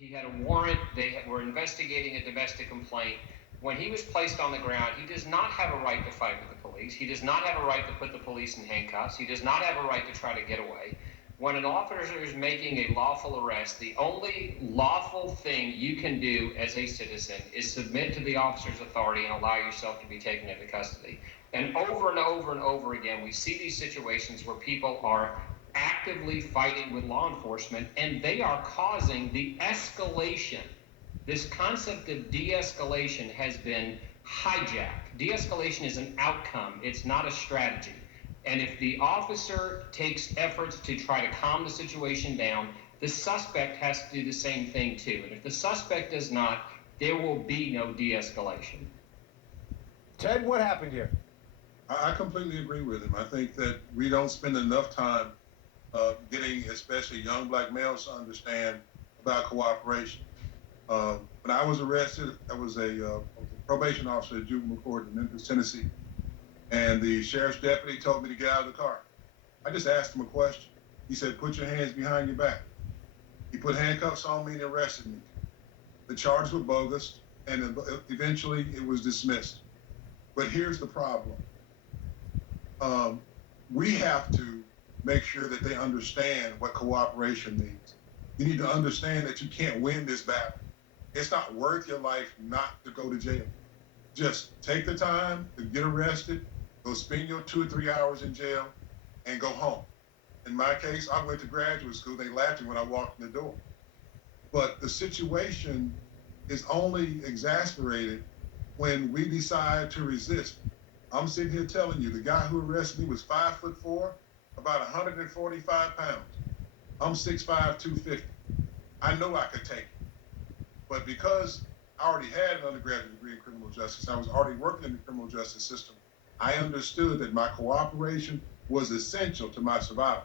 He had a warrant. They were investigating a domestic complaint. When he was placed on the ground, he does not have a right to fight with the police. He does not have a right to put the police in handcuffs. He does not have a right to try to get away. When an officer is making a lawful arrest, the only lawful thing you can do as a citizen is submit to the officer's authority and allow yourself to be taken into custody. And over again, we see these situations where people are actively fighting with law enforcement, and they are causing the escalation. This concept of de-escalation has been hijacked. De-escalation is an outcome, it's not a strategy. And if the officer takes efforts to try to calm the situation down, the suspect has to do the same thing too. And if the suspect does not, there will be no de-escalation. Ted, what happened here? I completely agree with him. I think that we don't spend enough time getting, especially young black males, to understand about cooperation. When I was arrested, I was a probation officer at juvenile court in Memphis, Tennessee, and the sheriff's deputy told me to get out of the car. I just asked him a question. He said, "Put your hands behind your back." He put handcuffs on me and arrested me. The charges were bogus, and eventually it was dismissed. But here's the problem. We have to make sure that they understand what cooperation means. You need to understand that you can't win this battle. It's not worth your life not to go to jail. Just take the time to get arrested, go spend your 2 or 3 hours in jail, and go home. In my case, I went to graduate school. They laughed at me when I walked in the door. But the situation is only exasperated when we decide to resist. I'm sitting here telling you, the guy who arrested me was 5'4", about 145 pounds. I'm 6'5", 250. I know I could take it. But because I already had an undergraduate degree in criminal justice, I was already working in the criminal justice system, I understood that my cooperation was essential to my survival.